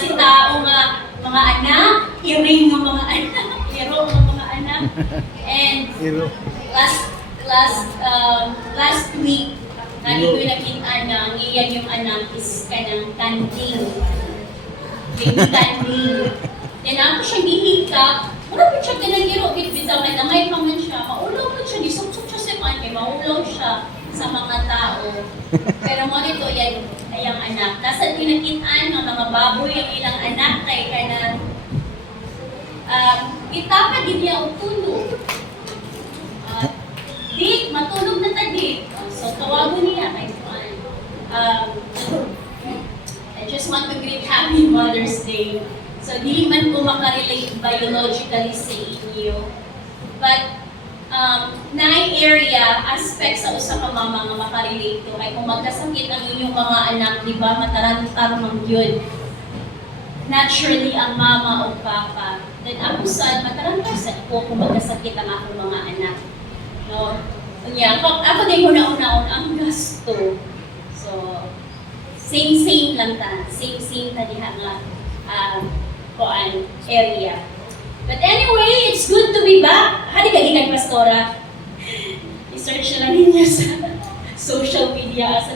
klase tao nga mga anak, iring ng mga anak, iro ng mga anak. And last week, nandito yung nakita na iyan yung anak is kanang tanding. Baby tanding. Then ako siya gihikap, wala po siya ganagiro, bitaw na damay pa man siya, maulaw po siya, nisupsok siya sa man, maulaw siya sa mga tao. Pero mo nito, yan ay ang anak. Nasa pinakitaan ng mga baboy ang ilang anak kay kanang itapa din niya ang tulog. Dik, matulog na ta, Dik. So, tawago niya kay Juan. I just want to greet Happy Mother's Day. So, di man ko makarelate biologically sa inyo. But, area, aspects sa usa ka mama nga makarelate to ay kung magkasakit ang inyong mga anak, di ba, matarantarmang yun. Naturally, ang mama o papa. Then ako sad, matarantar sa ko kung magkasakit ang akong mga anak. No? Kanya, ako din ko nauna-una ang gasto. So, same lang ta. Same ta diha nga area. But anyway, it's good to be back. Hadi ka gikan pastora. I-search na lang ninyo sa social media asa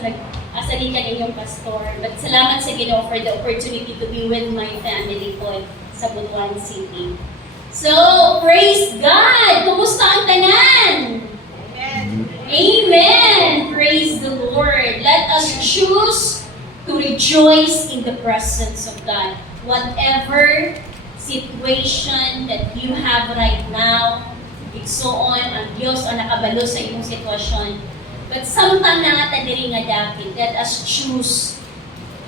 gikan inyong pastor. But salamat sa Ginoo for the opportunity to be with my family po sa Butuan City. So, praise God! Kumusta ang tanan? Amen! Amen! Praise the Lord! Let us choose to rejoice in the presence of God. Whatever situation that you have right now, igsoon ang Diyos ang nakabalo sa iyong sitwasyon. But samtang na ata diri nga dapit, let us choose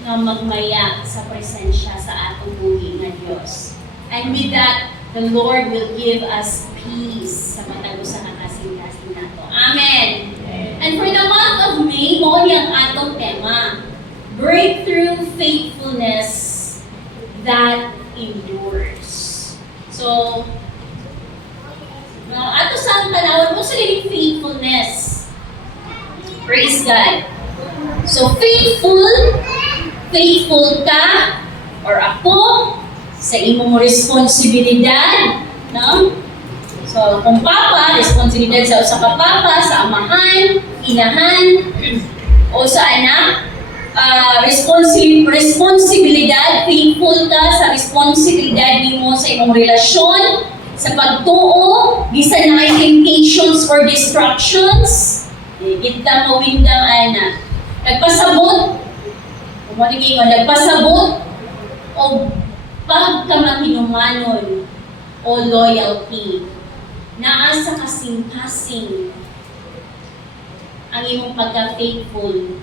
na magmaya sa presensya sa atong buhi nga Diyos. And with that, the Lord will give us peace sa matag sa kasing-kasing nato. Amen! And for the month of May, mo ang atong tema, breakthrough faithfulness that endures. So, ato sa ang tanawin mo sa faithfulness. Praise God. So, faithful ka, or ako, sa imong responsibilidad, no? So, kung papa, responsibilidad sa usa ka papa, sa amahan, inahan, o sa anak, responsibilidad, faithful ka sa responsibilidad nimo sa imong relasyon, sa pagtuo, bisan na may temptations or distractions, kita mawindang anak. Nagpasabot o pagkamatinumanon o loyalty. Naa sa kasing-kasing ang imong pagka-faithful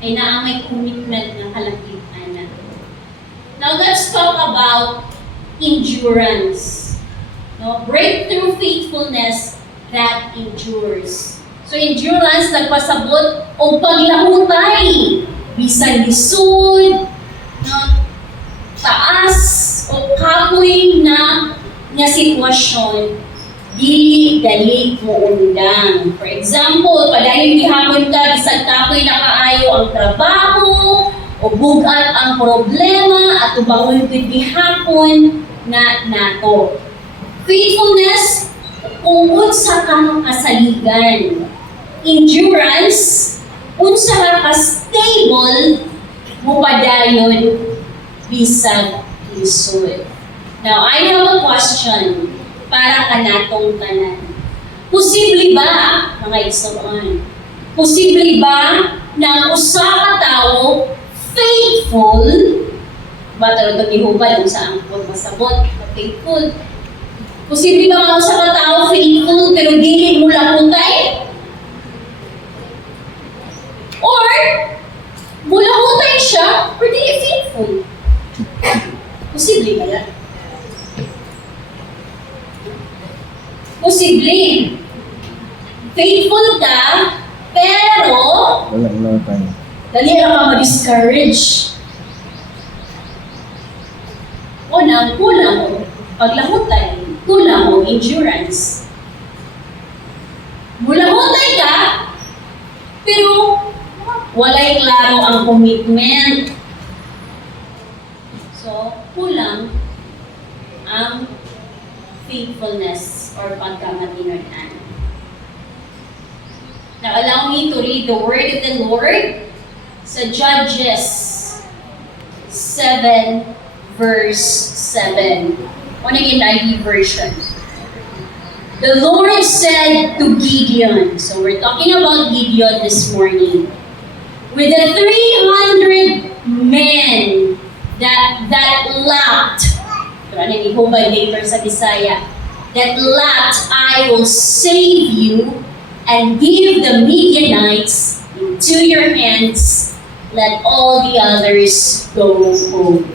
ay naa may commitment ng kalakihan. Now let's talk about endurance. No? Breakthrough faithfulness that endures. So endurance, nagpasabot o paglahutay. Bisan lisod, no? Taas o kapoy na sitwasyon, dili mo undang. For example, padayon gihapon ka, bisan kapoy na kaayo ang trabaho, o bugat ang problema, at ubangon gid gihapon na nato. Faithfulness, kung unsa ka kasaligan. Endurance, unsa ka stable, mupadayon bisag lisod. Now, I have a question para kanatong tanan. Posible ba, mga igsoon, posible ba na usa ka tawo faithful, ba talaga gihubad sa ang pagmasabot, faithful? Posible ba nga usa ka tawo faithful pero dili mo lakutay? Or mulahutay siya pero dili faithful? Posible ba yan? Posible. Faithful ka, pero Wala tayo. dali ka ma-discourage. Kulang mo paglahutay, kulang mo endurance. Mulahutay ka, pero walay klaro ang commitment. So, kulang ang faithfulness or pagkamatinuan. Now, allow me to read the word of the Lord sa Judges 7 verse 7. On the NIV version. The Lord said to Gideon, so we're talking about Gideon this morning, with the 300 men that lacked, sa Bisaya, that lacked, I will save you and give the Midianites into your hands, let all the others go home.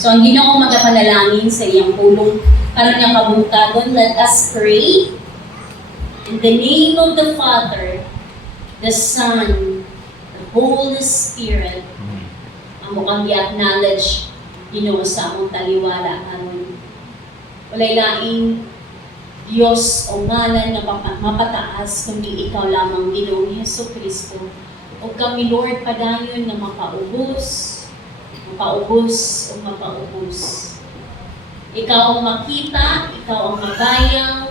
So, ang Ginoo magapanalangin sa iyang pulong karon nga kabungtagon, let us pray. In the name of the Father, the Son, the Holy Spirit, ang mukang i-acknowledge Ginoo sa among taliwala karon. Walay laing Diyos o ngalan nga mapataas kundi ikaw lamang Ginoo ni Jesucristo. O kami Lord padayon nga mapaubos o mapaubos. Ikaw ang makita, ikaw ang magayaw,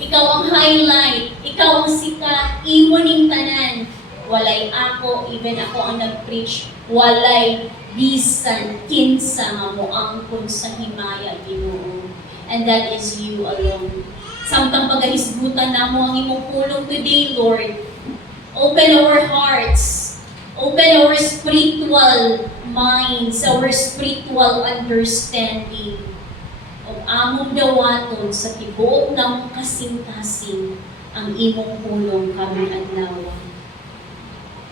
ikaw ang highlight, ikaw ang sikat, imo ning tanan. Walay ako, even ako ang nag-preach, walay bisan kinsa nga moangkon sa himaya Ginoo. And that is you alone. Samtang pagahisgutan namo ang imong pulong today, Lord. Open our hearts. Open our spiritual minds, our spiritual understanding. O among dawaton sa tibuok ng kasing-kasing ang imong pulong karong adlaw.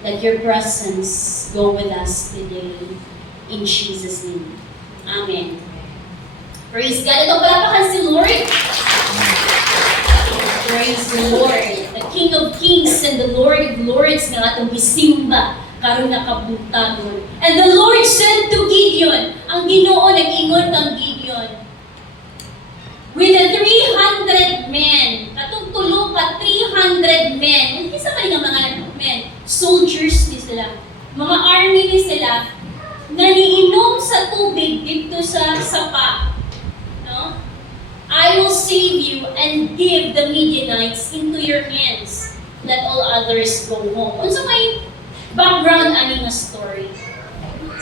Let your presence go with us today. In Jesus' name. Amen. Praise God. Ito palapakan si Lord. Praise the Lord. The King of Kings and the Lord of Lords nga atong gisimba karon nakabuntagon. And the Lord said to Gideon, ang Ginoo nag-ingon kang Gideon, with the 300 men, katong tulo ka 300 men, hindi sa nga mga men, soldiers ni sila, mga army ni sila, naniinom sa tubig dito sa sapa. No? I will save you and give the Midianites into your hands. Let all others go home. Unsa may background ani nga story?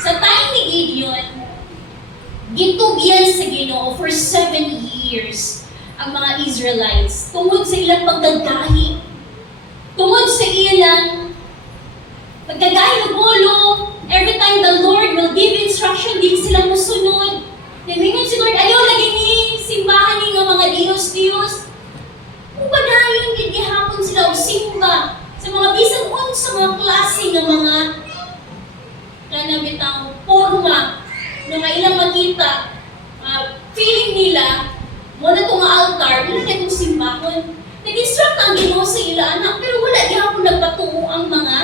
Sa time ni Gideon, gitugyan sa Ginoo for 7 years ang mga Israelites tungod sa ilang pagdagahi, tungod sa ilang pagdagahi ng bolo. Every time the Lord will give instruction, di sila musunod. Namingon si Lord, ayaw lagi ni simbahan ni nga mga Diyos. Upadayon din gihapon sila og simba sa mga bisan sa mga klase ng mga kanabitang forma na nga ilang makita, feeling nila mo na itong altar, wala na itong simbahon. Nag-instruct ang Ginoo sa ila anak, pero wala gihapon nagpatuo ang mga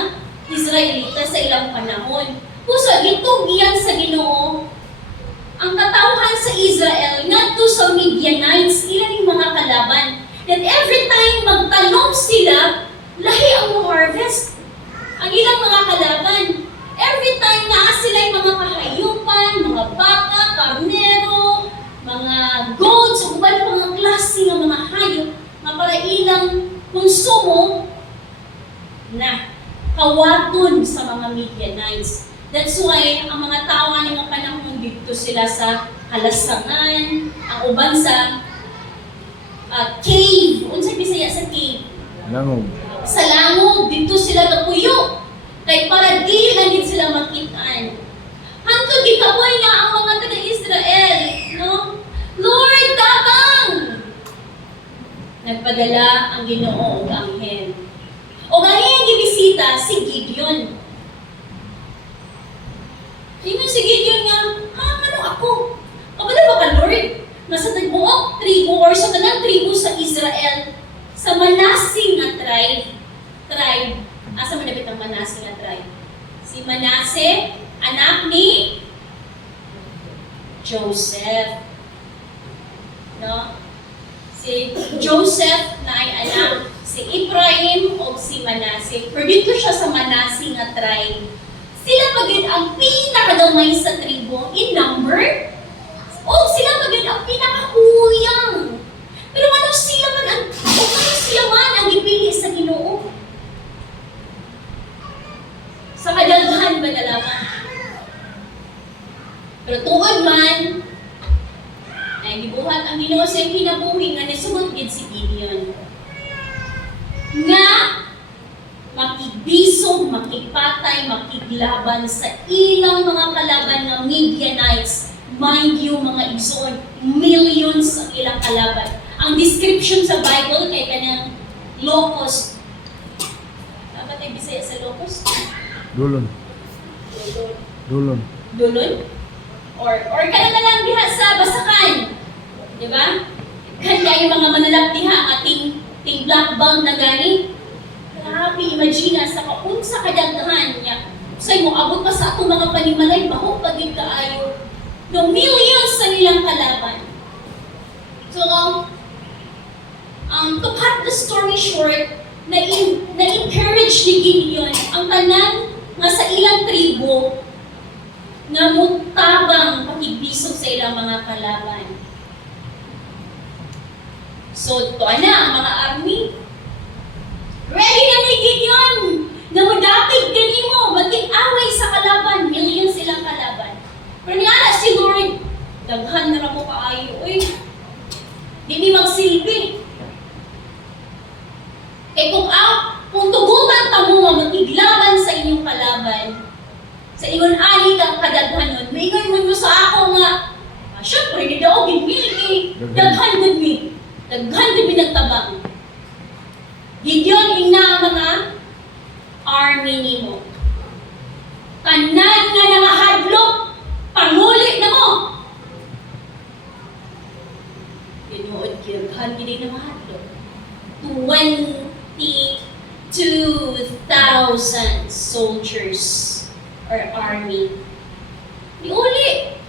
Israelita sa ilang panahon. Kusa gitugian sa Ginoo ang katawhan sa Israel ngadto sa Midianites, ilang yung mga kalaban. That every time magtalong sila, lahi ang harvest. Ang ilang mga kalaban. Every time naa sila yung mga kahayupan, mga baka, karnero, mga goats, o ba mga klase ng mga hayop na para ilang konsumo na kawaton sa mga Midianites. That's why ang mga tao ng mga panahon dito sila sa halasangan, ang uban sa cave. Unsay Bisaya sa cave? Langog. Sa langog, dito sila napuyo. Kay para di langit sila makitaan. Hantod gikapoy nga ang mga taga-Israel, no? Lord, tabang! Nagpadala ang Ginoo og anghel. O ganyan gibisita si Gideon. Ingon si Gideon nga, ano ako? Kabala ba ka, Lord? Nasa tagbuok tribo or sa tanang tribo sa Israel, sa Manase nga tribe. Asa manabit ang Manase nga tribe? Si Manase, anak ni Joseph. No? Si Joseph na ay anak si Ephraim o si Manase. Pero dito siya sa Manase nga tribe. Sila pagid ang pinakagamay sa tribo in number tuod man, ay gibuhat ang Ginoo sa iyang kinabuhi nga nisugot gid si Gideon. Nga makibisog, makipatay, makiglaban sa ilang mga kalaban ng Midianites. Mind you, mga igsoon, millions ang ilang kalaban. Ang description sa Bible kay kanyang locust. Dapat ay Bisaya sa locust? Dulon. Dulon. Dulon? Or kaya na lang diha sa basakan. Di ba? Kanya yung mga manalap diha, ating black bag na gani. Grabe, imagine sa kaunsa kadaghan niya. Say mo, abot pa sa atong mga panimalay, baho pagig kaayo. No, millions sa nilang kalaban. So, to cut the story short, na-encourage ni Gideon ang tanan nga sa ilang tribo nga mutabang pakigbisog sa ilang mga kalaban. So, ito na ang mga army. Ready na ni Gideon na madapig kanimo, maging-away sa kalaban. Millions silang kalaban. Pero niya si Lord, daghan na mo kaayo. Uy, di ni magsilbi. Eh kung tugutan ta mo nga magiglaban sa inyong kalaban, sa ingon ani kang kadaghanon, maingon mo sa ako nga, syempre, di daw gid daghan gud mi. Daghan gud mi nagtabang. Gideon ing na mga army nimo. Tanan nga nakahadlok, panguli na mo. Tinuod kirhan gid na mahadlok. 22,000 soldiers or army. Niuli.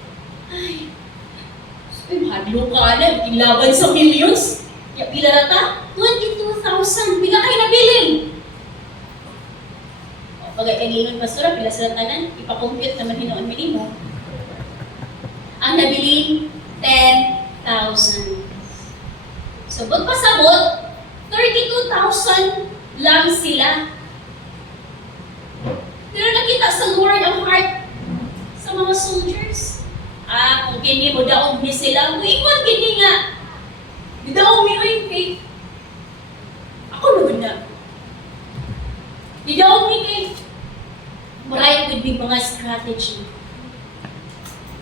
Ay, mahadlok ka na, ilaban sa millions. Ya, pila rata? 22,000. Pila kayo nabilin? O, pagay kagilingon pastora, pila sila tanan, ipakompute naman hinoon minimo. Ang nabilin, 10,000. So, pagpasabot, 32,000 lang sila. Pero nakita sa Lord ang heart sa mga soldiers. Kung kini mo daog ni sila, muingon kini nga. Daog mi oy kay ako naman na. Daog mi kay bright with big mga strategy.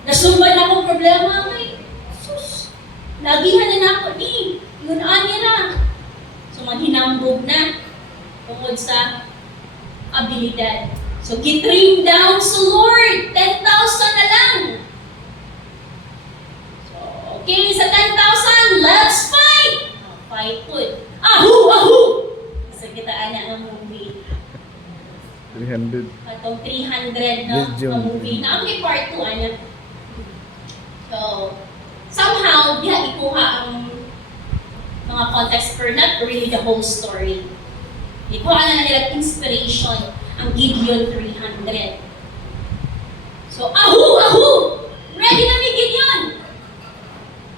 Nasumban akong problema kay sus. Lagihan na ako ni. Ngunaan niya na. So maghinambog na tungod sa abilidad. So gitrim down sa Lord. 10,000 na lang. So okay sa 10,000, let's fight! Fight good. Ahu! Ahu! Sa kitaan na ang movie. 300. Atong 300 no, na movie. Na ang may part 2 ano. So, somehow, diha ikuha ang mga context for not really the whole story. Ikuha na nila inspiration ang Gideon 300. So, ahu! Ahu! Ready na ni Gideon!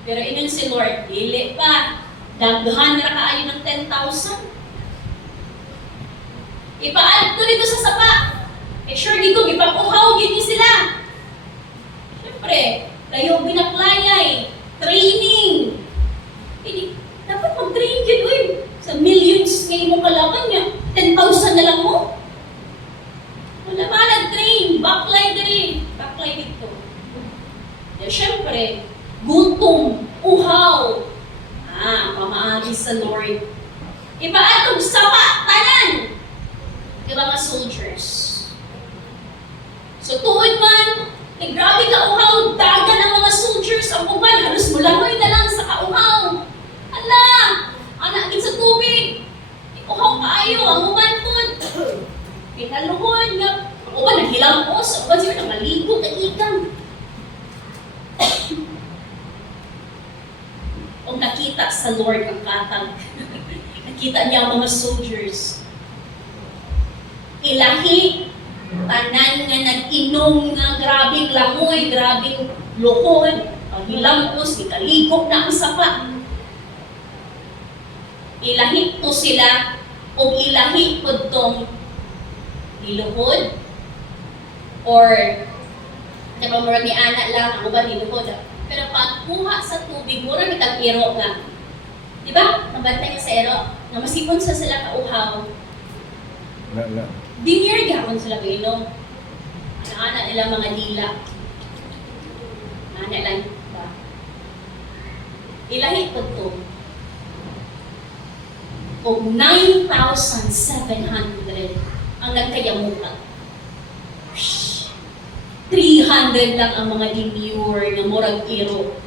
Pero ingon si Lord, dili pa. Daghan na kaayo ng 10,000. Ipa-add to dito sa sapa. Make sure dito, ipapuhaw gini sila. Siyempre, kayo binaklayay, training. Dapat mag-train yun, uy. Sa millions ngayon mo kalaban niya, 10,000 na lang mo. Wala ba nag-train? Baklay din. Baklay dito. Siyempre, gutom, uhaw. Pamaagi sa Lord. Ipaatog sapa, tanan. Diba mga soldiers? So tuod man, grabe ka uhaw, dagan ang mga soldiers, ang uban, halos mulangoy na lang sa kauhaw. Ala, anak sa tubig. Uhaw kaayo, ang uban po. Pinaluhon nga. Ang uban, naghilang po. So, uban sila maligo, kaikang. O nakita sa Lord ang katag. Nakita niya ang mga soldiers. Ilahi, tanan nga nag-inom nga grabing langoy, grabing lukon, ang hilangkos, ikaligok na ang sapa. Ilahi to sila, o ilahi po tong iluhod, or Di ba, murag ni anak lang, ang uban ninuhod. Pero pag kuha sa tubig, murag itang iro nga. Di ba? Nabantay nga sa iro, nga masipon sa sila kauhaw. La. Dinner gapon sila kainom. Anak-anak nila mga dila. Anak lang ba? Ilahi ko to. O 9,700 ang nagkayamukan. 300 lang ang mga demure na murag iro.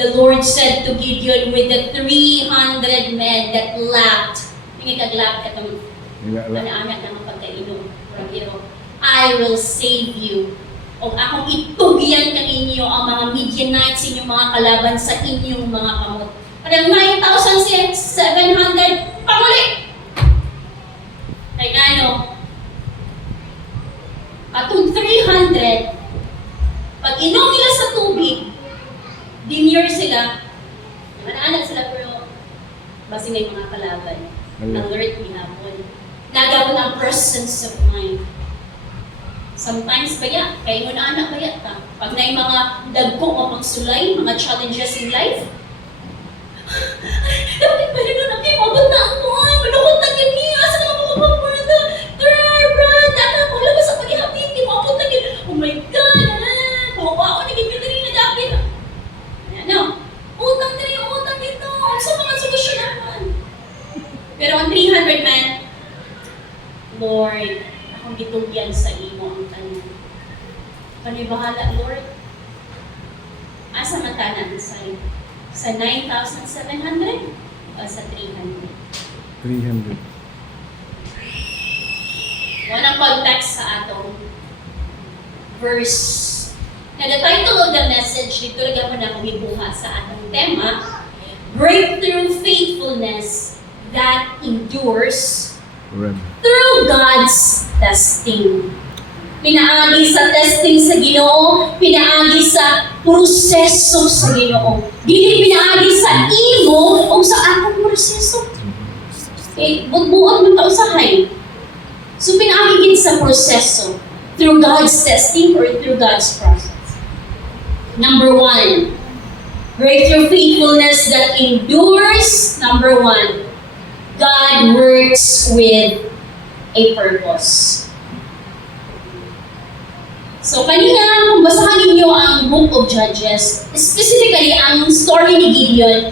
The Lord said to Gideon, with the 300 men that lapped, hindi kaglapped katong La. anak-anak ng pagkainom, murag iro, I will save you. O akong itugyan kaninyo ang mga Midianites, inyong mga kalaban sa inyong mga kamot. Parang 9,700, pamuli! Kaya gano, atong 300, pag inom nila sa tubig, demure sila, anak-anak sila pero basi may mga kalaban. Alert minapon. Nagawin ang presence of mind. Sometimes baya, kaya mo na anak baya ta. Pag na mga dagko o pagsulay, mga challenges in life, dapat pa rin na kayo, mabot na ang buwan, malukot na yun niya, sa mga mapapapurada, girl, brad, nakalabas sa pag-ihapin, mabot na yun, oh my God, kawawa, naging rin na dapin. Ano? Utang na rin, utang dito, sa mga solusyon naman. Pero ang 300 man, Lord, akong gitugyan sa imo ang tanan. Kano'y bahala, Lord? Asa matanan sa'yo? Sa 9,700 o sa 300? 300. Walang context sa atong verse. Now, the title of the message, dito lang ako na bumibuha sa atong tema, Breakthrough Faithfulness that Endures Red. Through God's Testing. Pinaagi sa testing sa Ginoo, pinaagi sa proseso sa Ginoo. Dili pinaagi sa imo o sa akong proseso. Bugbuan mo ta usahay. So pinaagi gid sa proseso through God's testing or through God's process. Number 1, breakthrough faithfulness that endures. Number 1, God works with a purpose. So kanina, kung basahan ninyo ang Book of Judges, specifically ang story ni Gideon,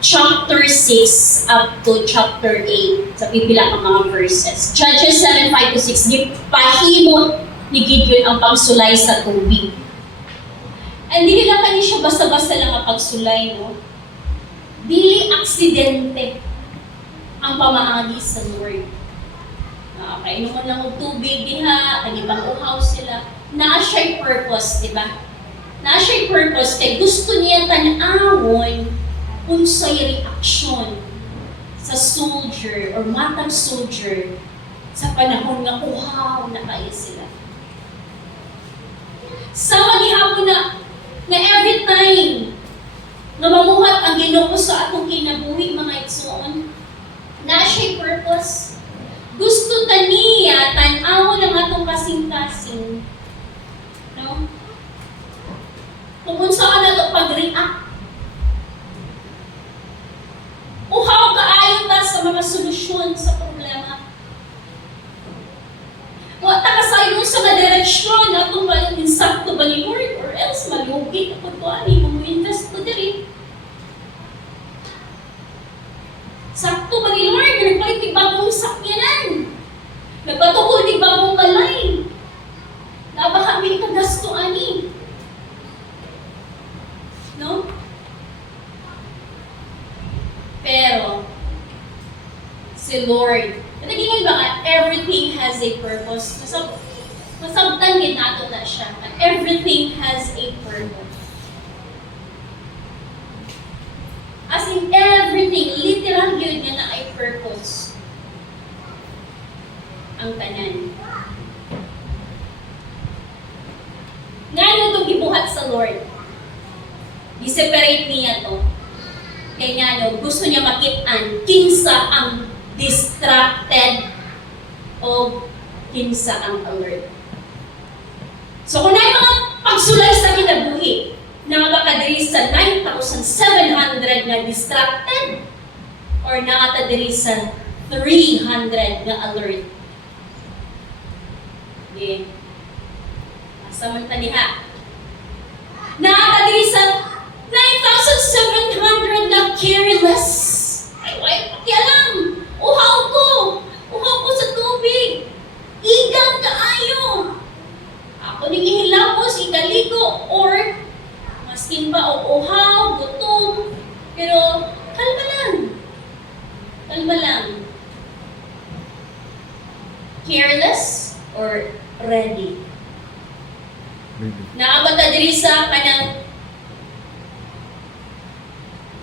chapter 6 up to chapter 8, sa pipila ng mga verses. Judges 7:5-6, gipahimo ni Gideon ang pagsulay sa tubig. And hindi lang kani siya basta-basta lang ang pagsulay, no? Dili aksidente ang pamaagi sa Lord. Kainom mo lang ng tubig diha, kanibang uhaw sila. Naa siya'y purpose, di ba? Naa siya'y purpose kay gusto niya tanawon unsay reaksyon sa soldier or matang soldier sa panahon nga uhaw na kaya sila. Sa maghihapon na every time na mamuhat ang Ginoo sa atong kinabuhi mga igsoon, naa siya'y purpose. Gusto ta niya tan-aw ng atong kasing-kasing. No? Kung unsa ka na pag-react. Uhaw kaayo ta sa mga solusyon sa problema. Wa ta kasayon sa mga direksyon na itong insakto ba ni Lord or else malugi kapag ko ani mo invest ko diri. Sakto ba ni Lord? Nagpalit ni bagong sakyanan. Nagpatukol ni bagong balay. Nabaka may kagasto ani. No? Pero, si Lord, nagingan ba nga, everything has a purpose. Masabtan din nato na siya. Everything has a purpose. As in everything, literal yun nga na ay purpose. Ang tanan. Ngayon itong gibuhat sa Lord. I-separate niya to. Kaya nga no, gusto niya makitaan kinsa ang distracted o kinsa ang alert. So kung na yung mga pagsulay sa kinabuhi, nakabakadiri sa 9,700 na distracted or nakatadiri sa 300 na alert. Okay. Samantaliha. Nakatadiri sa 9,700 na careless. Ay, pati alam. Uhaw ko. Uhaw ko sa tubig. Igang kaayo. Ako ning ihilapos, ikaligo, or maskin pa o uhaw, gutom. Pero, kalma lang. Kalma lang. Careless or ready? Ready. Naabata diri sa kanang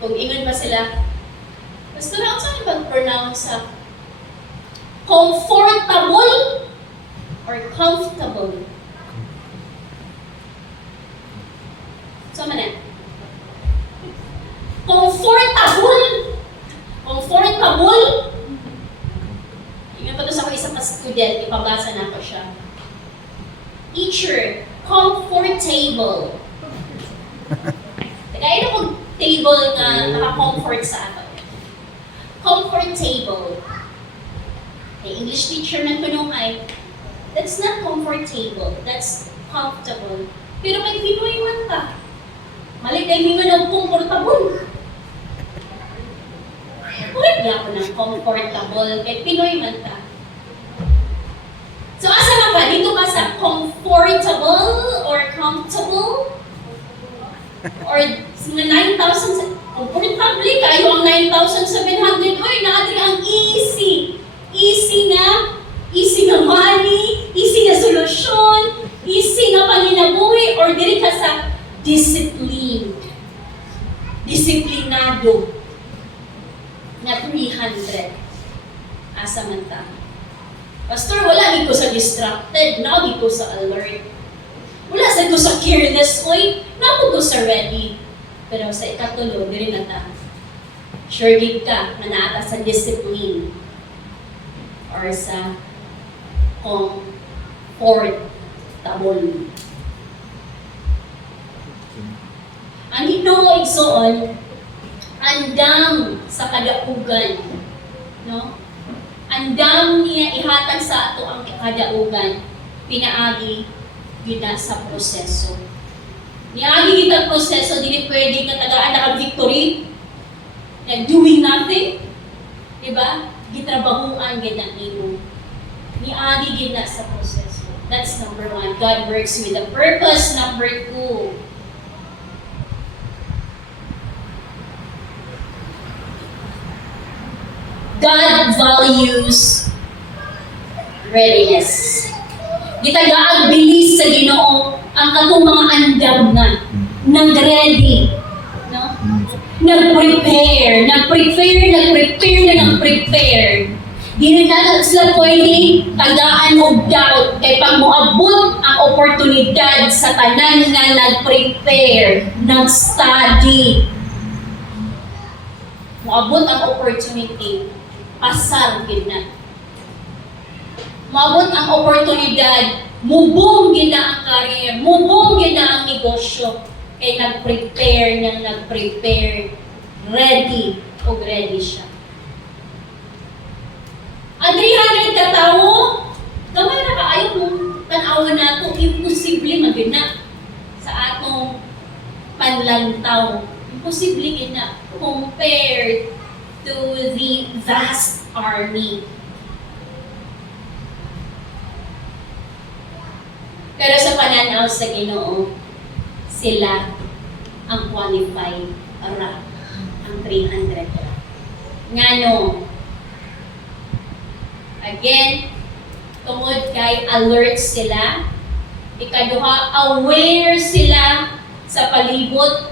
kung ingon pa sila, basta na sa pag-pronounce sa comfortable or comfortable. So, man comfortable. Comfortable. Ingat pa to sa ako isang student, ipabasa na ko siya. Teacher, comfortable. Kaya ito kung table na naka-comfort sa akin. Comfortable. Okay, English teacher man ko nung ay, that's not comfortable, that's comfortable. Pero may Pinoy man ka. Mali tayo mo ng comfortable. Kulit niya ako ng comfortable, kay Pinoy man ka. So, asa na ba? Dito ka sa comfortable or comfortable? Or mga 9,000, comfortable kayo ang 9,700. Oy, naadri ang easy. Easy na money, easy na solusyon, easy na panginabuhi, or diri ka sa disciplined. Disiplinado na 300. Asa man ta? Pastor, wala gid ko sa distracted, na gid ko sa alert. Wala sa ko sa careless, oy, na ko sa ready. Pero sa ikatulo, diri na ta. Sure gid ka na naa sa discipline or sa comfortable. Ang Ginoo igsoon, andam sa kadaugan, no? Andam niya ihatag sa ato ang kadaugan, pinaagi gina sa proseso. Niagi kita proseso, dili pwede ka tagaan na victory, na doing nothing, diba? Gitrabahuan gina nimo. Niagi gina sa proseso. That's number 1. God works with a purpose. Number 2. God values readiness. Gitagaag bilis sa Ginoo ang katong mga andam na nag-ready, no? Nag-prepare. Dili na sila pwede tagaan og doubt kay pag moabot ang oportunidad sa tanan nga nag-prepare, nag-study. Moabot ang opportunity, pasar gid na. Moabot ang oportunidad, mubong gid na ang career, mubong gid na ang negosyo. Kay nag-prepare, ready siya. Ang 300 ka tawo, gamay na kaayo kung tanawan nato, imposible magid na sa atong panlantaw. Imposible gid na compared to the vast army. Pero sa pananaw sa Ginoo, sila ang qualified ra, ang 300 ra. Ngano? Again, tungod kay alert sila. Ikaduha, aware sila sa palibot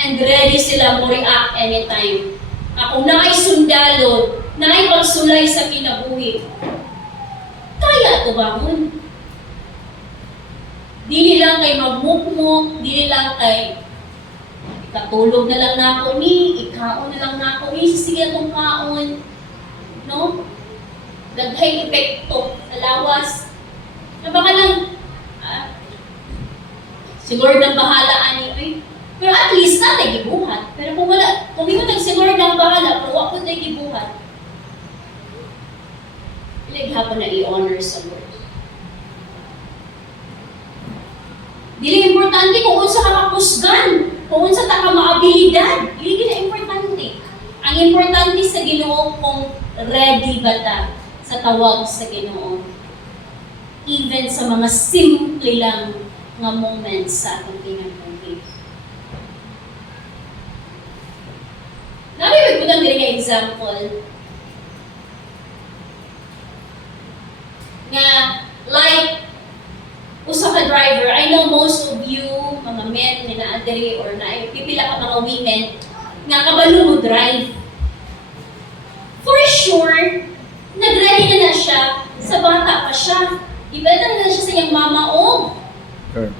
and ready sila mo react anytime. Kung naay sundalo, naay pagsulay sa kinabuhi, kaya ito bangon. Dili lang kay magmukmuk, dili lang kay ikatulog na lang nako ni, ikaon na lang nako ni, sige atong kaon. No? Daghay epekto sa lawas. Na baka lang, Si Lord ang bahala ani oy. Pero at least natay gibuhat. Pero kung wala, kung di mo tag si Lord ang bahala, pero wa ko tay gibuhat. Dili hapon na i-honor sa Lord. Dili importante kung unsa ka kakusgan, kung unsa ta ka maabilidad. Dili na importante. Ang importante sa Ginoo kung ready ba ta sa tawag sa Ginoo. Even sa mga simple lang nga moments sa atong pinagbuhay. Narinig ko lang din nga example nga like usa ka driver. I know most of you mga men nga naa diri or na pipila ka mga women nga kabalo mo drive. For sure, nag-ready na siya sa bata pa siya. Ibeda na siya sa iyang mama o Okay.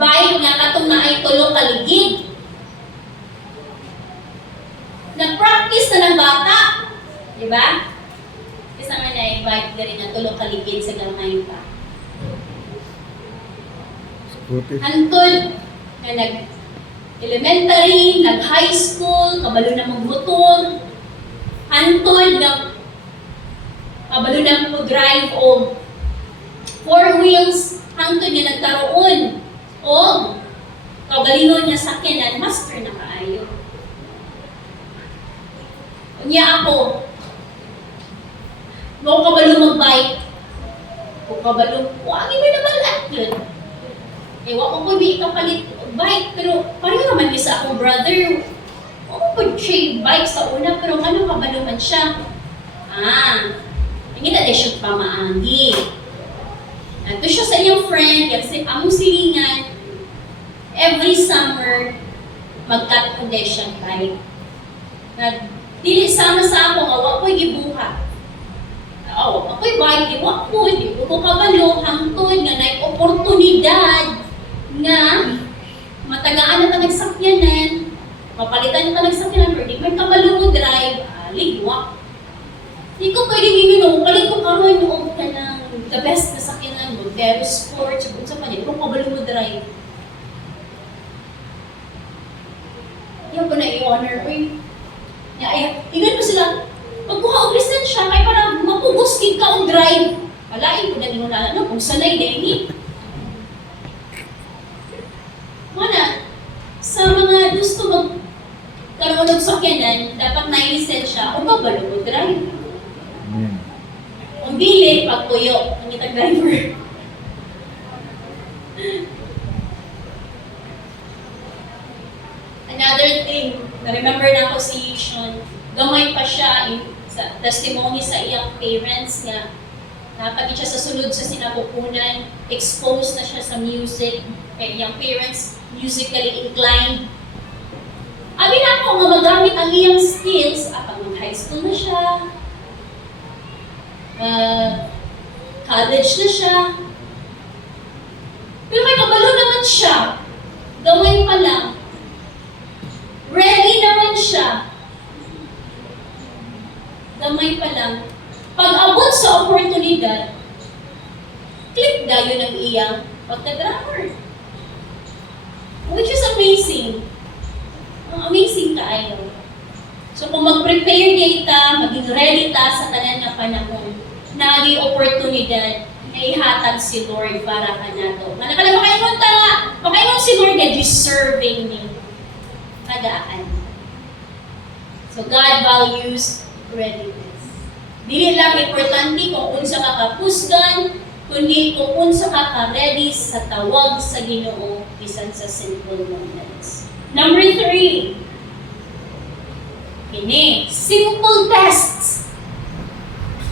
bike nga katong na ay tulo kaligid. Nag-practice na ng bata. Diba? Isa nga na ay bike gari nga tulo kaligid sa gamay pa. Scooty. Hantod nga nag-elementary, nag-high school, kabalo na mag-motor. Hantod nga kabalo na mag-drive o four wheels. Hantod nga nagtaroon o kaugalingon nga sakyanan, master na kaayo. Unya ako, mo kabalo mag-bike, kung kabalo, wagi mo na balat yun. Eh, wako ko di kapalit bike, pero pareho naman yun sa akong brother. Wako ko siya bike sa una, pero ano kabalo man siya? Hindi na siya pamaangi. Ito siya sa iyong friend, kasi among silingan, every summer, mag-cut condition bike. Dili sama sa ako, nga wako'y gibuhat. Ako'y bike, di ko kabalo, hangtod nga na oportunidad nga matagaan na nagsakyanan, mapalitan na nagsakyanan, pero di may kabalo mo drive, ligwak. Di ko pwede giminong, palit ko karoon yung ka ng the best na sakyanan mo, pero sports, kung sa kanya, kung kabalo mo drive. Yan ko na i-honor, ingat mo sila, pagkuha og lisensya, kay para mapugos kid ka og drive. Alain ko na ginunala, no, kung sanay dahil Mana, sa mga gusto magkaroon ng sakyanan, dapat na lisensya o babalo mo drive. Amen. Kung dili, pagtuyo, ang itang driver. Another thing, na-remember na ako si Sean, gamay pa siya sa testimony sa iyang parents nga napagid siya sa sulod sa sinapupunan, exposed na siya sa music, kaya iyang parents musically inclined. Abi na ako nga magamit ang iyang skills, pag mag-high school na siya, college na siya, pero may kabalo naman siya, gamay pa lang, ready naman siya. Gamay pa lang. Pag abot sa oportunidad, click dayo ng iyang pagka-drummer. Which is amazing. Amazing kaayo. So kung mag-prepare kayo ta, maging ready ta sa tanan na panahon, naging oportunidad na ihatag si Lord para ka na to. Manakala, makaingon ta nga, makaingon si Lord na deserving ni tagaan. So God values readiness. Dili lang importante kung unsa ka kapusgan, kundi kung unsa ka ka-ready sa tawag sa Ginoo bisan sa simple moments. Number 3. Kini, simple tests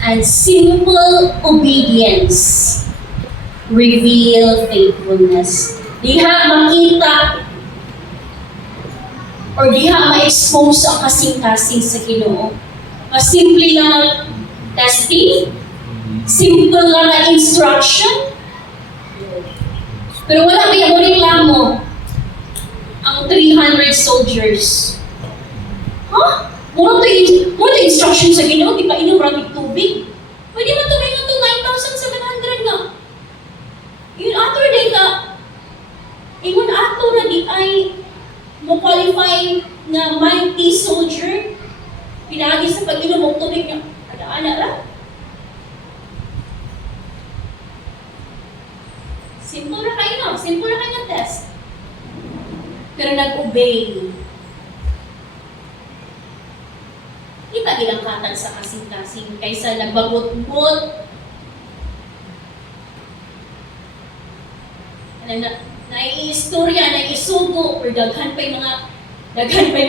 and simple obedience reveal faithfulness. Diha makita or diha ma-expose ang kasing-kasing sa Ginoo. Simple lang testing, simple lang na instruction, pero wala kaya mo reklamo ang 300 soldiers. Muna to instruction sa Ginoo, di pa inom ramig tubig. Pwede man tubig ito 9,700 nga. Yun after day ka, ingon mo qualify nga mighty soldier, pinagi sa pag-inom og tubig niya, ana ra. Simple ra kayo, no? Simple ra kayo ng test. Pero nag-obey. Di ba ginangkatan sa kasing-kasing kaysa nagbagot-got? Naiistorya, naiisugo, or daghan pa yung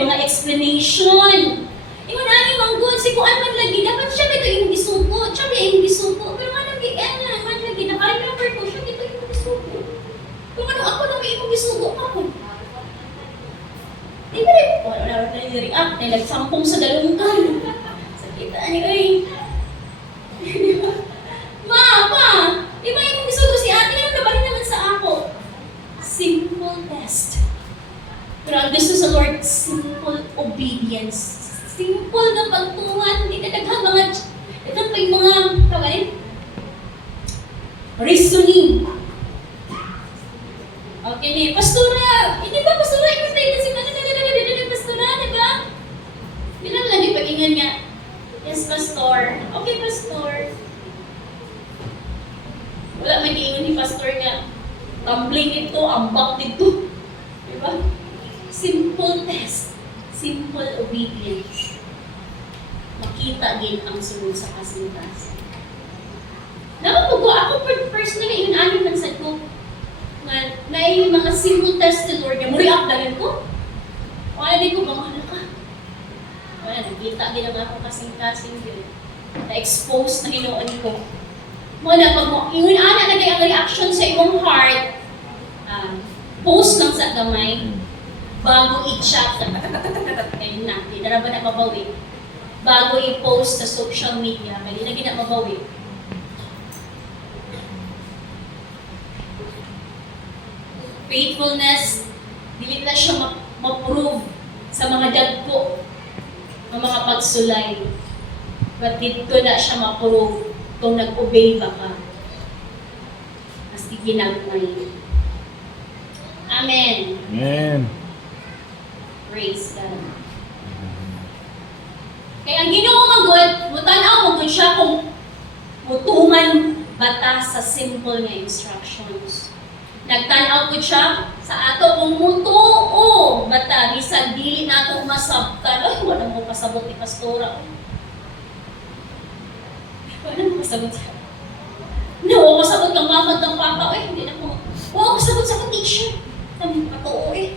mga explanation. Ingon ani manggod si kuan man lagi dapat siya bito yung gisugo, siya ba yung gisugo, pero man lagi man lagi naka-remember ko siya bito yung gisugo. Kung ano ako nang yung gisugo ako. Di ba rin? Wala na react, na nagsampong sa dalungkan. Sakit ani ay. Di ba? Pa! Di ba yung gisugo si ate, yung nabalik naman sa ako. Simple test. Pero ang gusto sa Lord, simple obedience. Simple na pagtungan, hindi na daghang pa yung mga, tawagin, reasoning. Okay ni, pastora, hindi ba pastora, yung tayo kasi pastora, di ba? Hindi naman lang di pag-ingan nga, yes, pastor. Okay, pastor. Wala may diingon ni pastor nga, tumbling ito, ambak dito. Di ba? Simple test. Simple obedience. Makita din ang sunod sa kasintasan. Naman po ako personally, yung anim ng sad ko, na yung mga simple test to Lord niya, muri-up na ko. Wala din ko, mga ka. Wala, nakita din ang ako kasing-kasing yun. Na-expose na hinoon ko. Muna, pag mo, yung ana na ang reaction sa iyong heart, post lang sa gamay, bago i-chat, ayun na, hindi na ba na mabawi. Bago i-post sa social media, hindi na ginamabawi. Faithfulness, dili na siya ma-prove sa mga dagko ng mga pagsulay. But dito na siya ma-prove kung nag-obey ba ka. Mas di ginagmay. Amen. Amen. Praise God. Kaya ang Ginoo magud, mutanaw magud siya kung mutuman bata sa simple nga instructions. Nagtanaw ko siya sa ato kung mutuo bata bisan dili nato masabtan. Ay, wala mo pasabot ni pastora. Wala mo pasabot sa. No, pasabot kang mama ng papa. Eh, hindi na ko. Wala pasabot sa akong teacher. Sabi patuo eh.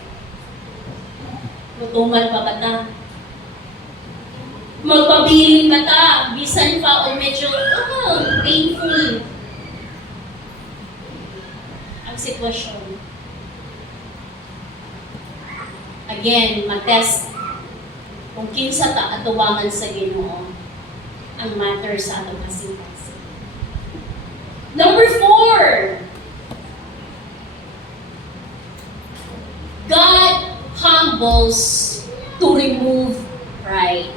Mutuman pa bata. Magpabiling mata, bisan pa o medyo painful ang sitwasyon. Again, mag-test kung kinsa ta atubangan sa Ginoo ang matter sa atong kasing-kasing. Number 4, God humbles to remove pride.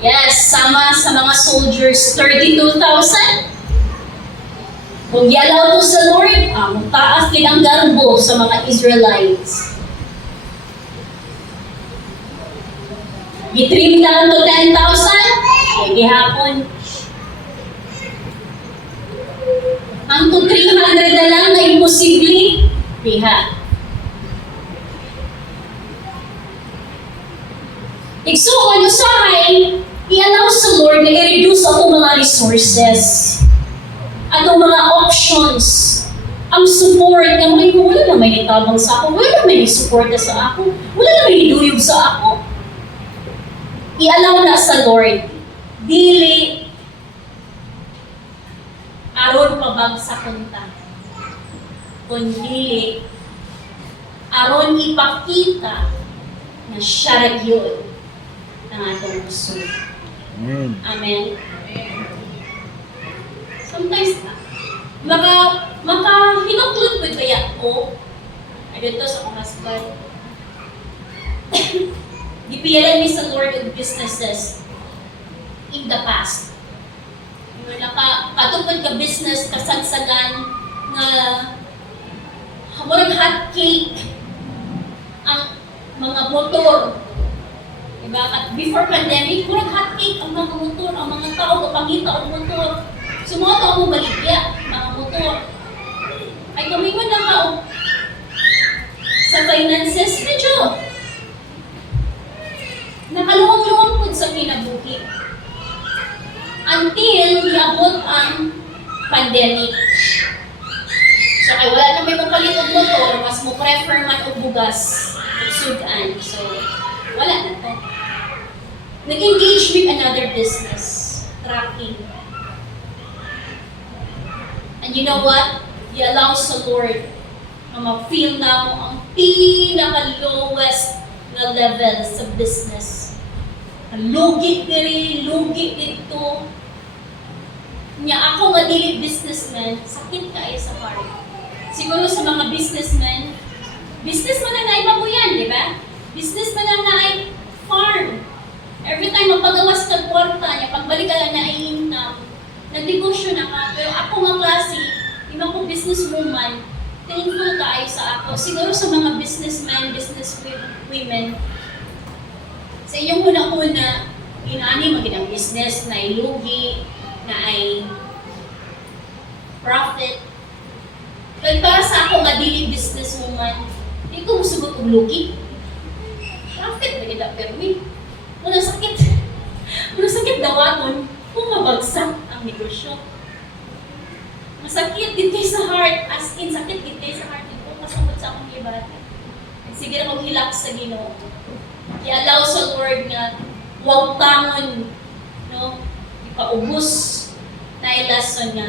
Yes, sama sa mga soldiers, 32,000. Kung yalaw to sa Lord, ang taas din ang garbo sa mga Israelites. Gitrim lang to 10,000, gihapon. Ang to 300 na lang na imposible, diha. Igsuon usahay, i-allow sa Lord na i-reduce ako mga resources. Atong mga options. Ang support na may wala na may itabang sa ako, wala na may suporta sa ako, wala na may iduyog sa ako. I-allow na sa Lord. Dili aron pabagsakan ta. Kundi aron ipakita na siya ra gyud ang atong gusto. Amen. Amen. Sometimes, makahinuklod ba kaya ko? Ay, dito sa akong husband. Gipiyalan ni sa Lord of businesses in the past. Katupad ka business, kasagsagan, na murag hot cake. Ang mga motor. Diba? At before pandemic, murag hotcake ang mga motor, ang mga tao kapangita ang motor. Sumuha ka mo baligya, mga motor. Ay kumingon na ka sa finances, medyo nakaluwang-luwang po sa kinabuhi. Until niabot ang pandemic. So kay wala na may mapalit og motor, mas mo prefer man og bugas, og sudan. So wala na to. Nag-engage with another business, tracking. And you know what? He allows the Lord na ma-feel na mo ang pinaka-lowest na level sa business. Lugi diri, lugi dito. Nya ako nga dili businessman, sakit kayo sa heart. Siguro sa mga businessman ang naiba mo yan, di ba? Businessman ang naay farm. Every time magpagawas ka kwarta niya, pagbalik ka lang na income, nagnegosyo na ka. Pero ako nga klase, iba ko businesswoman, thankful kayo sa ako. Siguro sa mga businessmen, businesswomen, sa inyong una-una, inani maging ang business na ay lugi, na ay profit. Pero para sa ako nga dili businesswoman, hindi ko musugot og lugi. Profit na kita permi. Unang sakit dawaton kung mabagsak ang negosyo. Masakit dito sa heart, as in sakit dito sa heart, dito kasabot sa akong ibati. Sige na kong hilak sa Ginoo. I-allow sa Lord nga huwag tangon, no? Ipaubos na i-lesson nga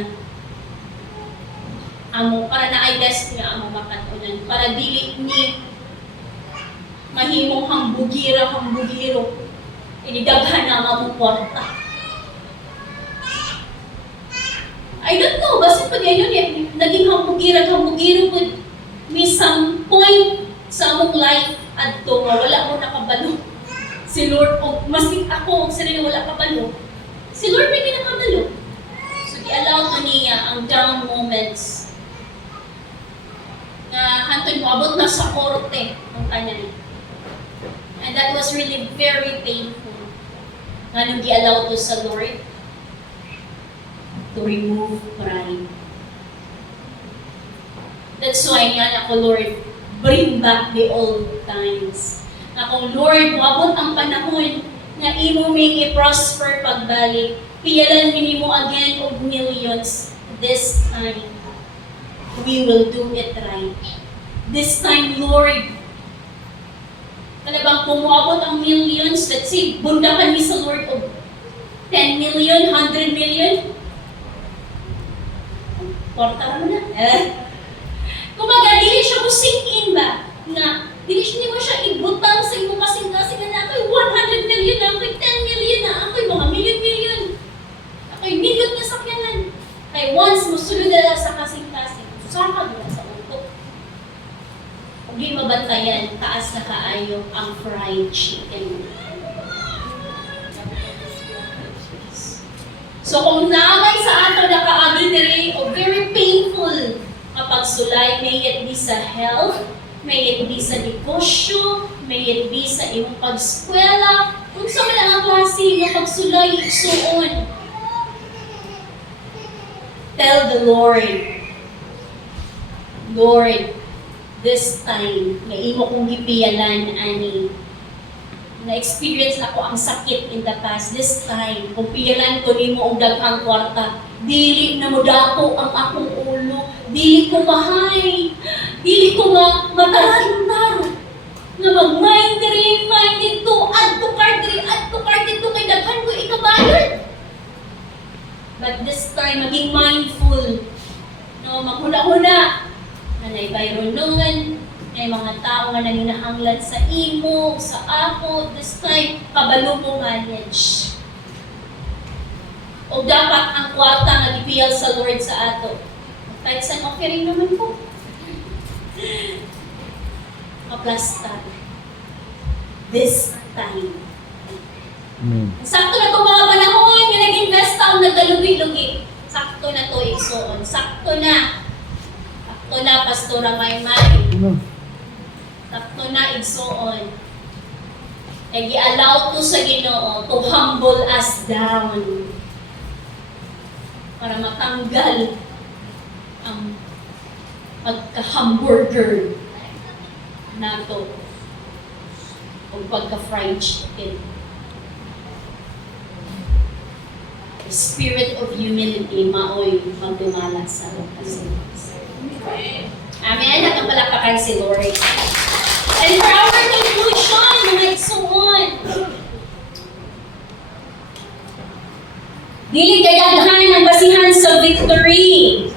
amo, para na i-lesson nga amo makatunan, para dili ni mahimong hambugiro, inidaghan na mga kwarta. I don't know, basta pag yun, naging hambugiro po, may some point sa among life at to, wala mo nakabalo. Si Lord, o masik ako, og sarili wala kabalo. Si Lord may kinakabalo. So, i-allow to niya ang down moments na hantod mo, abot na sa korte ng kanya. And that was really very painful. Nga nung i-allow to sa Lord to remove pride. That's why nga ako, Lord, bring back the old times. Ako, Lord, wabot ang panahon na imo may i-prosper pagbalik. Piyalan mo again of millions. This time, we will do it right. This time, Lord, talagang pumuabot ang millions, let's say, bundakan ni sa Lord of 10 million, 100 million. Porta mo na. Kumaga, dili siya mo sink in ba? Nga, dili mo siya ibutang sa imo kasing-kasing na ako'y 100 million na, ako'y 10 million na, ako'y mga million-million. Ako'y million na sakyanan. Kaya once mo sulod na sa kasing-kasing, susakag mo sa utok. Kung di mabantayan, taas na kaayo ang fried chicken. So kung naamay sa ato na kaagi diri o very painful kapag sulay, may it be sa health, may it be sa negosyo, may it be sa imong pag-eskwela, kung sa man ang klase ng pagsulay, igsuon. Tell the Lord, Lord, this time, na imo kong gipiyalan, ani, na-experience ako ang sakit in the past. This time, kung piyalan ko nimo og daghang kwarta, dili na mo dako ang akong ulo, dili ko mahay, dili ko matarantar, na mag-mind diri, mind dito, add to cart dito, kay daghan ko ikabayad. But this time, maging mindful, no, maghuna-huna, na naibay runungan, may mga tao nga nanginahanglan sa imo, sa ako, this time, kabalo mo manage. O dapat ang kwarta nga gipiyal sa Lord sa ato. Kahit saan offering naman po. Maplasta. This time. Amen. Sakto na itong mga panahon nga nag-invest ako, nagdalugi-lugi. Sakto na to igsoon. Sakto na. Sakto na, Pastora Maymay. Ano? Takto na igsuon. Kaya gi-allow to sa Ginoo to humble us down para matanggal ang pagka-hamburger nato o pagka-fried chicken. The spirit of humility maoy magdumala sa kasi. Amen. Nakapalapakan si Lord. And for our conclusion, mga igsuon, dili kadaghan ang basihan sa victory,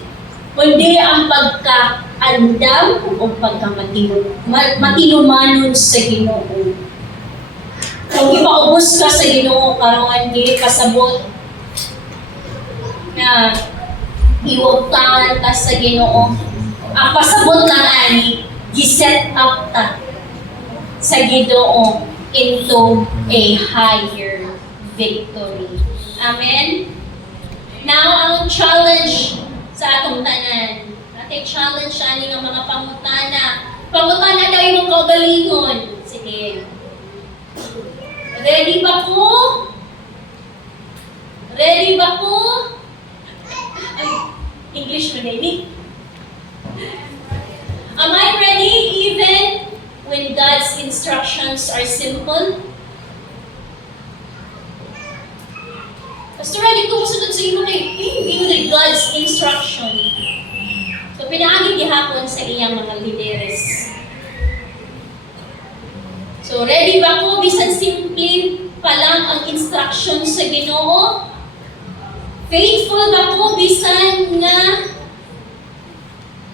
kundi ang pagka-andam o pagka-matinumanon sa Ginoo. Kung ipaubos ka sa Ginoo karon dili pasabot na iwagtangan ka sa Ginoo. Ang pasabot lang ani gi-set up ta sa Ginoo into a higher victory. Amen? Now, ang challenge sa atong tanan. Ating challenge ani nga mga pangutana. Pangutana daw yung kaugalingon. Sige. Ready ba ko? Ready ba ko? Ay, English mo na ini. Am I ready even when God's instructions are simple? Basta ready ko masunod sa imo kay hindi God's instruction. So pinaagi gihapon sa iyang mga lideres. So ready ba ko bisan simple pa lang ang instruction sa Ginoo? Faithful ba ko bisan na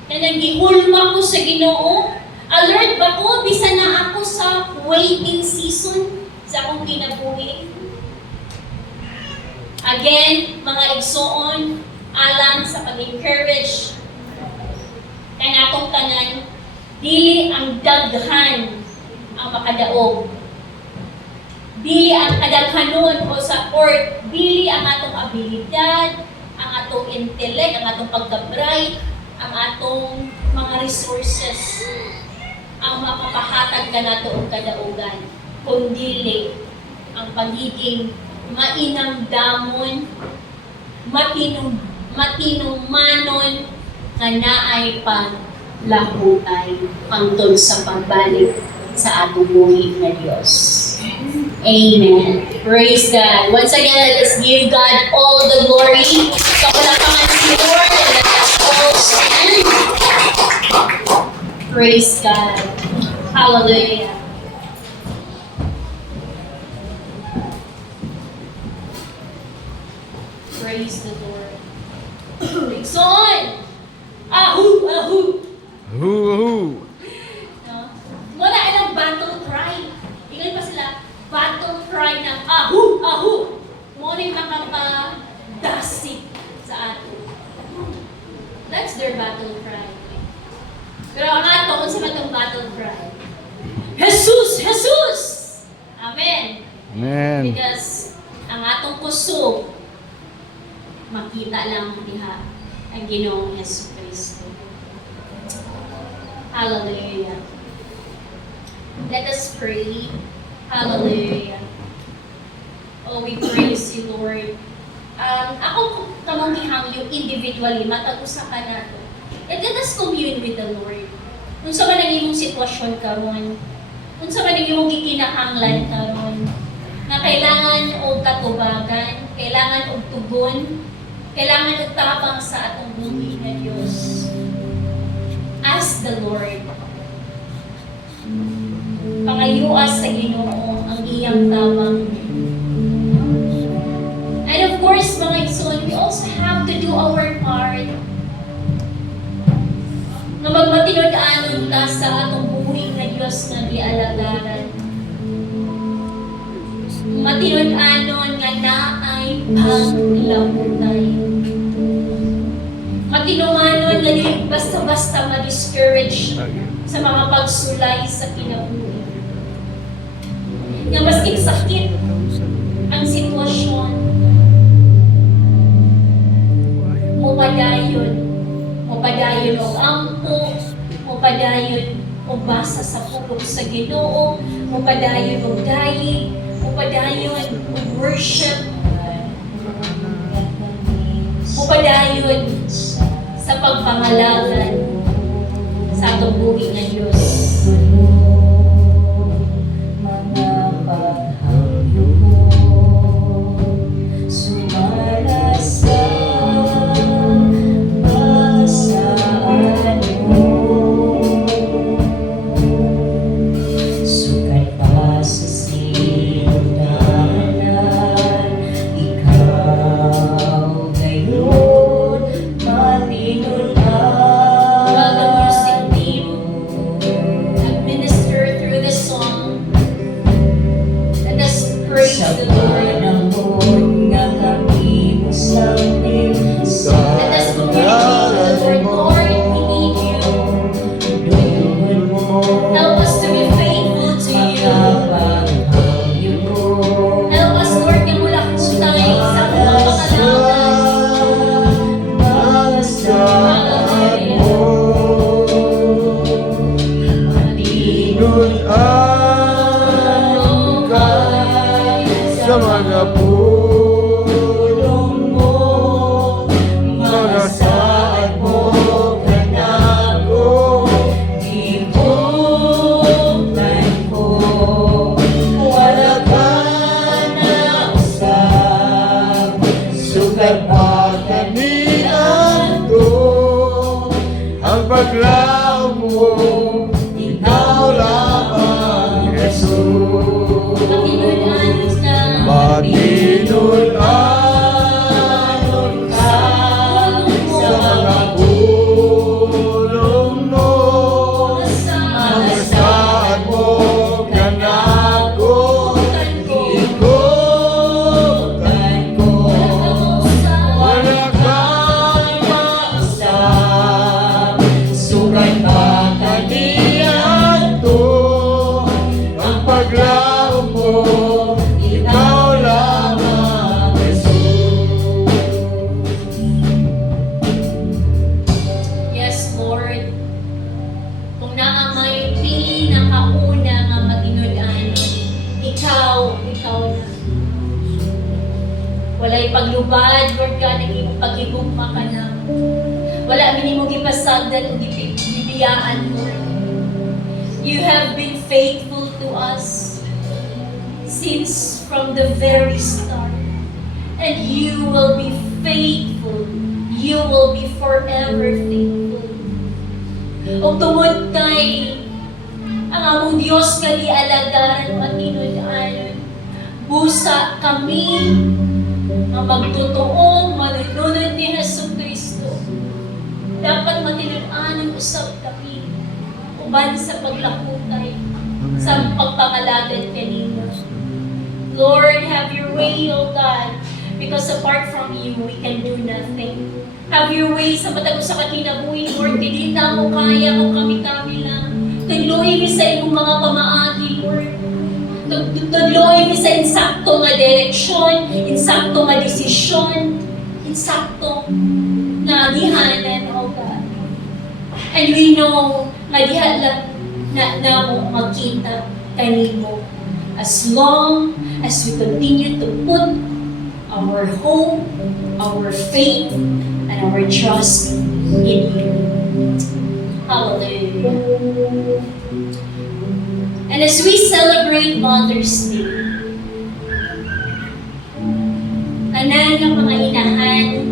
nagihulma ko sa Ginoo? Alert ba ko bisan na ako sa waiting season sa akong kinabuhi? Again, mga igsoon, alang sa pag-encourage kay natong tanan, dili ang daghan ang makadaog. Dili ang kadaghanon o sa or dili ang atong abilidad, ang atong intellect, ang atong pagka-bright, ang atong mga resources ang mapapahatag ka nato og kadaugan, kundi ang pagiging mainamdamon, matinumanon nga naay panglahutay hangtod sa pagbalik sa atong buhi nga Dios. Amen. Praise God. Once again, let us give God all the glory. Sa palapangan si Lord, and let us all stand. Praise God. Hallelujah. Praise the Lord. Son! Ahu! Ahu! Woo-hoo! No? Wala ilang battle cry. Tingnan pa sila, battle cry ng ahu! Ahu! Morning nakapa-dasik sa ato. That's their battle cry. Pero ang ato, kung sa matong battle cry, Jesus! Jesus! Amen! Amen. Because ang atong kusog, makita lang diha ang Ginoong Hesus Kristo. Hallelujah. Let us pray. Hallelujah. Oh, we praise you, Lord. Ako kamang gihangyo individually, matag-usa ka na to. Let us commune with the Lord. Kung sa man ang imong sitwasyon karon, kung sa man ang imong gikinahanglan karon, na kailangan og katubagan, kailangan og tugon, kailangan og tapang sa atong buhi nga Dios. Ask the Lord. Pangayuas sa Ginoo ang iyang tabang. And of course, mga igsoon, we also have to do our part na magmatinud-anon ta sa atong buhi nga Dios nga gialagaran. Matinud-anon nga naay panglamutay. Matinumanon nga dili basta-basta ma-discourage sa mga pagsulay sa kinabuhi. Nga maski sakit ang sitwasyon, mupadayon og ampo, mupadayon basa sa pulong sa Ginoo, mupadayon og dayig, mupadayon og worship, mupadayon sa pagpangalagan sa atong buhi nga Diyos. Mga paghayo sumala sa basaan mo, sukat pa sa simbahan, ikaw ngayon Welcome music team. Administer through the song. Let us praise sa the Lord. panahon nga kami mo sangil sa Let us communicate to the Lord. Lord, we need you. dugon mo. Help us to be faithful to you. Paghayo Help us, Lord, na mula kutay sa pangangalagan. basaan mo, Tinulaan ka sa mga pulong mo, mga saan mo kanako, ibutan ko, wala ka na usap, sukat pa kanian to, ang paglaw mo, ikaw lamang, Jesus. Matinulaan Matinulaan ka sa mga pulong mo, mga saan mo kanako, ikutan ko, wala kang mausap, sukat pa kaniyan to, ang paglaw mo, ikaw lamang, Jesus. Yes, Lord. Kung naamay pinakauna nga maginulaan, ikaw na. Walay paglubad, Lord God, ang iyong paghigugma ka na. Wala minimong ipasagdan o gibiyaan, Lord. You have been faithful to us since from the very start. And you will be faithful. You will be forever faithful. O tungod kay ang among Diyos kali alagaran matinud-anon. Busa kami nga magtotoo manunod ni Jesucristo. Dapat matinud-anon usab kami uban sa paglakutay sa pagpangalagan kanino. Lord, have your way, O God, because apart from you, we can do nothing. Have your way sa matag sa kinabuhi, Lord, hindi na mo kaya kung kami-kami lang. Tagluoy mi sa imong mga pamaagi, Lord. Tagluoy mi sa insakto nga direksyon, insakto nga desisyon, insakto nga agihanan, O God. And we know nga diha lang na mo magkita kanimo. As long as we continue to put our hope, our faith, and our trust in you. Hallelujah. And as we celebrate Mother's Day, tanan ng mga inahan,